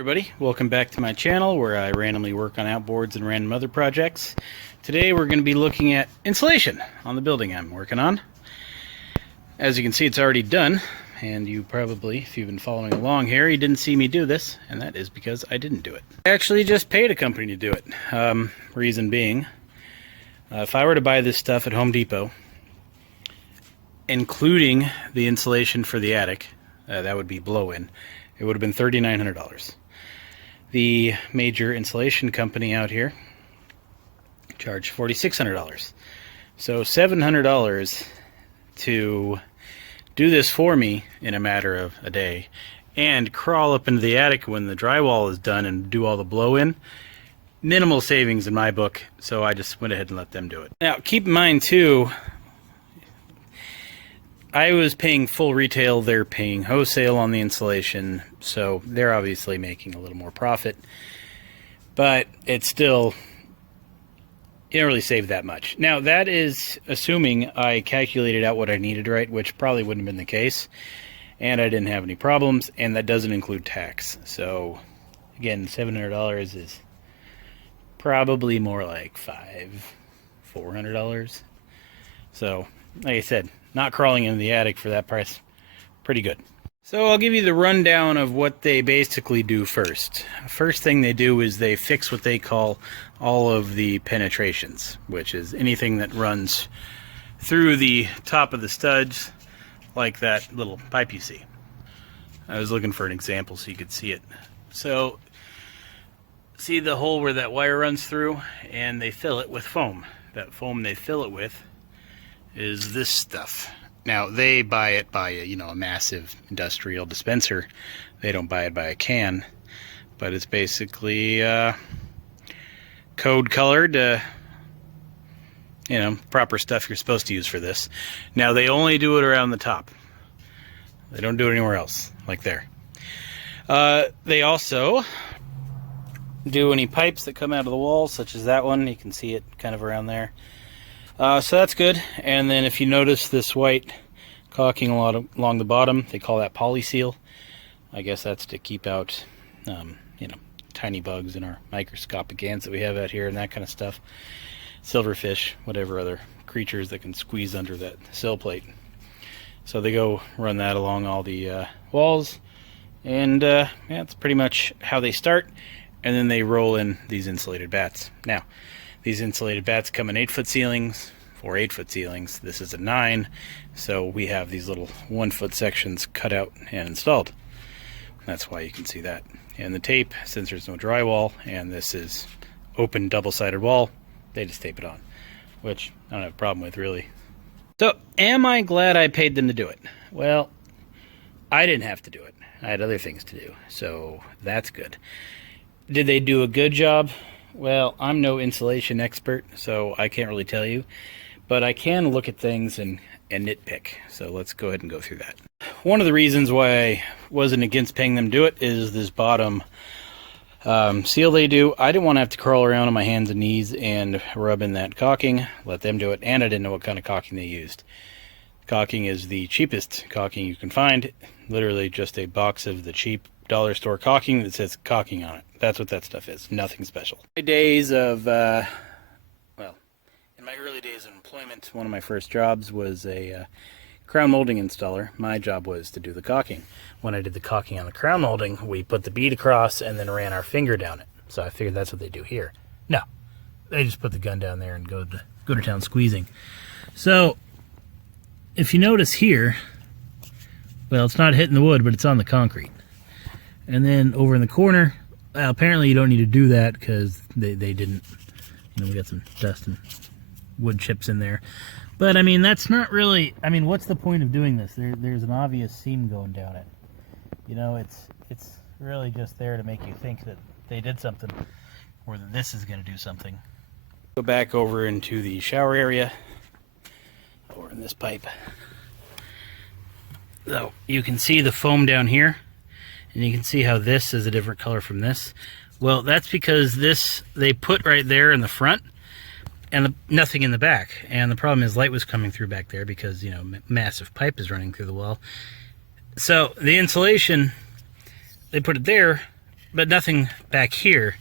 Everybody, welcome back to my channel where I randomly work on outboards and random other projects. Today we're going to be looking at insulation on the building I'm working on. As you can see, it's already done, and you probably, if you've been following along here, you didn't see me do this, and that is because I didn't do it. I actually just paid a company to do it. Reason being, if I were to buy this stuff at Home Depot, including the insulation for the attic, that would be blow-in, it would have been $3,900. The major insulation company out here charged $4,600. So $700 to do this for me in a matter of a day and crawl up into the attic when the drywall is done and do all the blow-in. Minimal savings in my book, so I just went ahead and let them do it. Now keep in mind too, I was paying full retail, they're paying wholesale on the insulation, so they're obviously making a little more profit. But it's still, you don't really save that much. Now that is assuming I calculated out what I needed, right, which probably wouldn't have been the case. And I didn't have any problems, and that doesn't include tax. So again, $700 is probably more like $400. So like I said, not crawling into the attic for that price, pretty good. So I'll give you the rundown of what they basically do first. First thing they do is they fix what they call all of the penetrations, which is anything that runs through the top of the studs, like that little pipe you see. I was looking for an example so you could see it. So see the hole where that wire runs through, and they fill it with foam. That foam they fill it with is this stuff. Now they buy it by a massive industrial dispenser. They don't buy it by a can, but it's basically code colored, proper stuff you're supposed to use for this. Now they only do it around the top. They don't do it anywhere else, like there. They also do any pipes that come out of the wall, such as that one. You can see it kind of around there. So that's good. And then if you notice this white caulking along the bottom, they call that poly seal. I guess that's to keep out, tiny bugs in our microscopic ants that we have out here and that kind of stuff. Silverfish, whatever other creatures that can squeeze under that sill plate. So they go run that along all the walls. And that's pretty much how they start. And then they roll in these insulated bats. Now, these insulated bats come in 8-foot ceilings or 8-foot ceilings. This is a 9, so we have these little 1-foot sections cut out and installed. That's why you can see that. And the tape, since there's no drywall and this is open double-sided wall, they just tape it on, which I don't have a problem with, really. So, am I glad I paid them to do it? Well, I didn't have to do it. I had other things to do, so that's good. Did they do a good job? Well, I'm no insulation expert, so I can't really tell you, but I can look at things and nitpick. So let's go ahead and go through that. One of the reasons why I wasn't against paying them to do it is this bottom seal they do. I didn't want to have to crawl around on my hands and knees and rub in that caulking. Let them do it, and I didn't know what kind of caulking they used. Caulking is the cheapest caulking you can find. Literally just a box of the cheap dollar store caulking that says caulking on it. That's what that stuff is. Nothing special. My days of, in my early days of employment, one of my first jobs was a crown molding installer. My job was to do the caulking. When I did the caulking on the crown molding, we put the bead across and then ran our finger down it. So I figured that's what they do here. No, they just put the gun down there and go to town squeezing. So if you notice here, well, it's not hitting the wood, but it's on the concrete. And then over in the corner, well, apparently you don't need to do that because they didn't, we got some dust and wood chips in there. But I mean, that's not really, what's the point of doing this? There's an obvious seam going down it. It's really just there to make you think that they did something or that this is going to do something. Go back over into the shower area or in this pipe. So you can see the foam down here. And you can see how this is a different color from this. Well, that's because this they put right there in the front and nothing in the back. And the problem is light was coming through back there because, massive pipe is running through the wall. So the insulation, they put it there but nothing back here.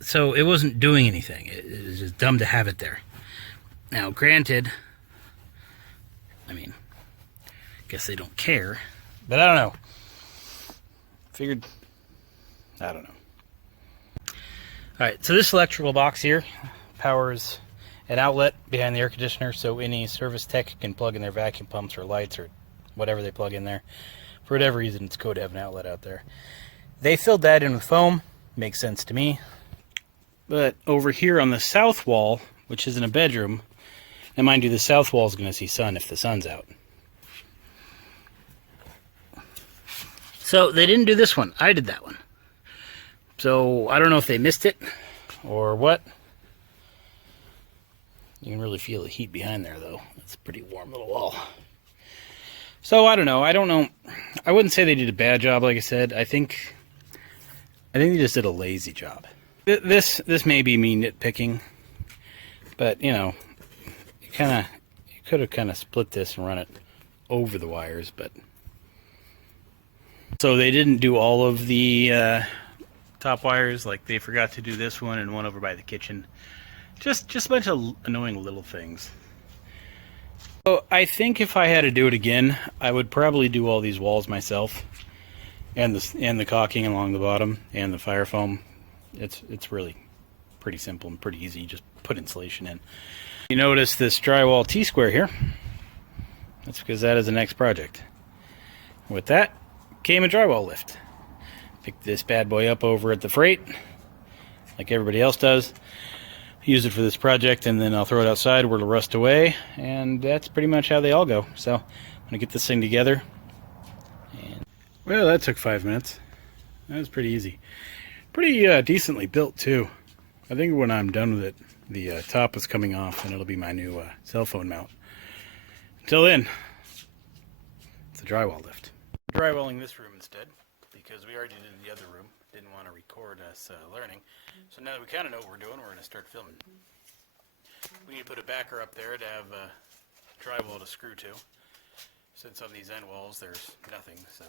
So it wasn't doing anything. It was just dumb to have it there. Now, granted, I mean, guess they don't care, but I don't know. Figured, I don't know. Alright, so this electrical box here powers an outlet behind the air conditioner, so any service tech can plug in their vacuum pumps or lights or whatever they plug in there. For whatever reason, it's cool to have an outlet out there. They filled that in with foam. Makes sense to me. But over here on the south wall, which isn't a bedroom, and mind you, the south wall is going to see sun if the sun's out. So they didn't do this one. I did that one. So I don't know if they missed it or what. You can really feel the heat behind there, though. It's a pretty warm little wall. So I don't know. I wouldn't say they did a bad job, like I said. I think they just did a lazy job. This may be me nitpicking, but you know, you could have kind of split this and run it over the wires, but so they didn't do all of the top wires. Like they forgot to do this one and one over by the kitchen. Just a bunch of annoying little things. So I think if I had to do it again, I would probably do all these walls myself, and the caulking along the bottom and the fire foam. It's really pretty simple and pretty easy. You just put insulation in. You notice this drywall T-square here. That's because that is the next project. With that came a drywall lift. Picked this bad boy up over at the freight, like everybody else does. Use it for this project, and then I'll throw it outside where it'll rust away, and that's pretty much how they all go. So I'm gonna get this thing together. And well, that took 5 minutes. That was pretty easy. Pretty decently built too. I think when I'm done with it, the top is coming off, and it'll be my new cell phone mount. Until then, it's a drywall lift. Drywalling this room instead, because we already did the other room. Didn't want to record us learning. So now that we kind of know what we're doing, we're going to start filming. We need to put a backer up there to have drywall to screw to. Since on these end walls there's nothing, so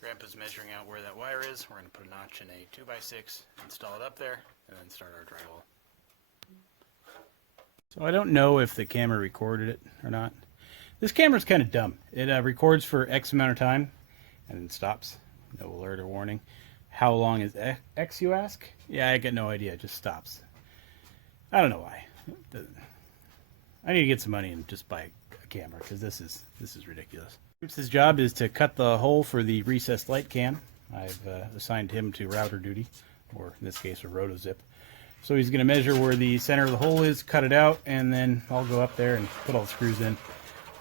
Grandpa's measuring out where that wire is. We're going to put a notch in a 2x6, install it up there, and then start our drywall. So I don't know if the camera recorded it or not. This camera's kind of dumb. It records for X amount of time and then stops. No alert or warning. How long is X, you ask? Yeah, I got no idea. It just stops. I don't know why. I need to get some money and just buy a camera, because this is ridiculous. His job is to cut the hole for the recessed light can. I've assigned him to router duty, or in this case a rotozip. So he's going to measure where the center of the hole is, cut it out, and then I'll go up there and put all the screws in.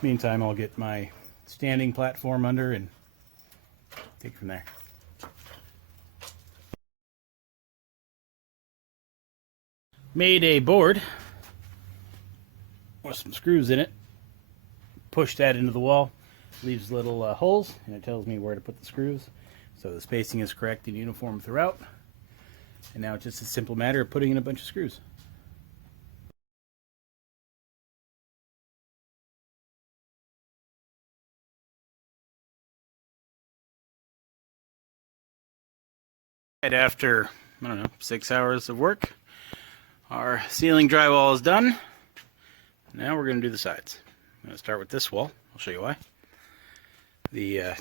Meantime, I'll get my standing platform under and take it from there. Made a board with some screws in it. Push that into the wall. Leaves little holes, and it tells me where to put the screws. So the spacing is correct and uniform throughout. And now it's just a simple matter of putting in a bunch of screws. Right after, I don't know, 6 hours of work, our ceiling drywall is done. Now we're going to do the sides. I'm going to start with this wall. I'll show you why. The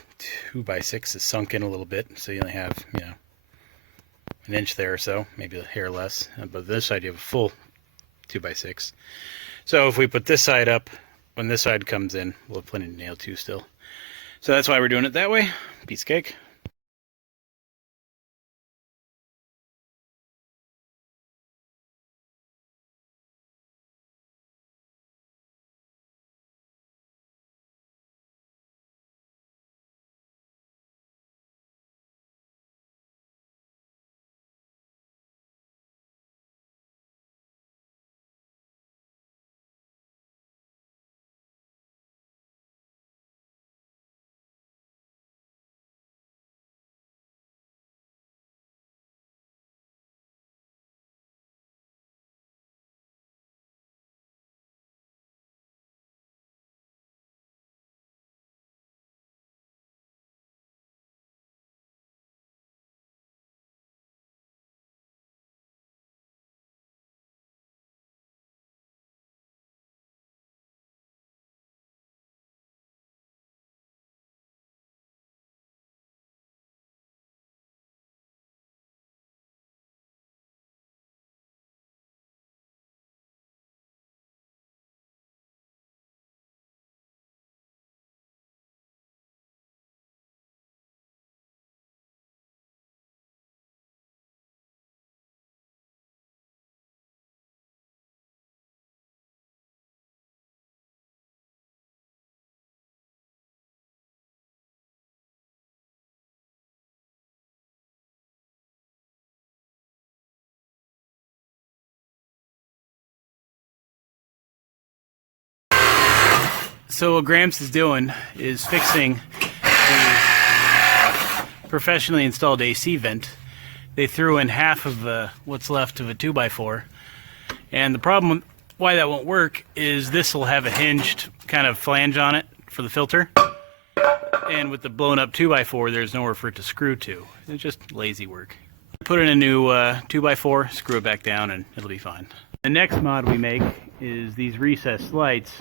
2x6 is sunk in a little bit, so you only have, you know, an inch there or so, maybe a hair less. But this side you have a full 2x6. So if we put this side up, when this side comes in, we'll have plenty to nail to still. So that's why we're doing it that way. Piece of cake. So what Gramps is doing is fixing the professionally installed AC vent. They threw in half of what's left of a 2x4, and the problem why that won't work is this will have a hinged kind of flange on it for the filter, and with the blown up 2x4 there's nowhere for it to screw to. It's just lazy work. Put in a new 2x4, screw it back down, and it'll be fine. The next mod we make is these recessed lights.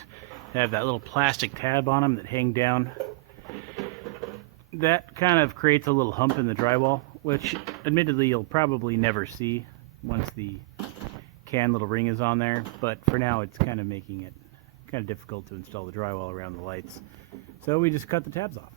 They have that little plastic tab on them that hang down. That kind of creates a little hump in the drywall, which admittedly you'll probably never see once the little ring is on there, but for now it's kind of making it kind of difficult to install the drywall around the lights. So we just cut the tabs off.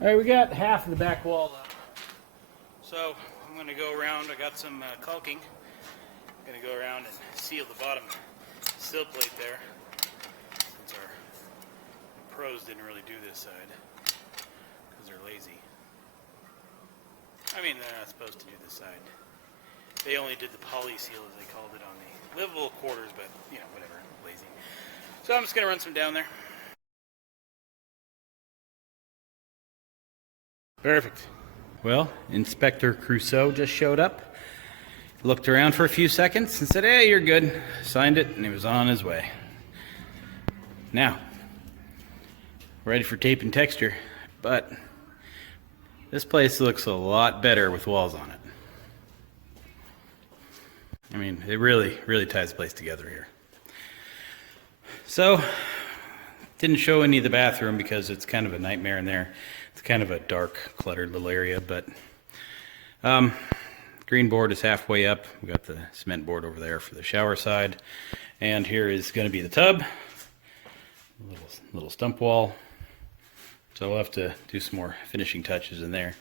All right, we got half of the back wall up. So I'm going to go around. I got some caulking. I'm going to go around and seal the bottom sill plate there. Since our pros didn't really do this side because they're lazy. I mean, they're not supposed to do this side. They only did the poly seal, as they called it, on the livable quarters, but you know, whatever, lazy. So I'm just going to run some down there. Perfect. Well, Inspector Crusoe just showed up, looked around for a few seconds and said, "Hey, you're good." Signed it, and he was on his way. Now, ready for tape and texture, but this place looks a lot better with walls on it. I mean, it really ties the place together here. So, Didn't show any of the bathroom because it's kind of a nightmare in there. It's kind of a dark, cluttered little area, but green board is halfway up. We got the cement board over there for the shower side. And here is going to be the tub. Little stump wall. So we'll have to do some more finishing touches in there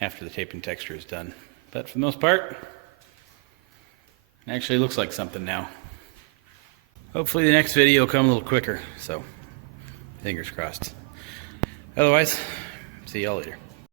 after the tape and texture is done. But for the most part, it actually looks like something now. Hopefully the next video will come a little quicker, so fingers crossed. Otherwise, see y'all later.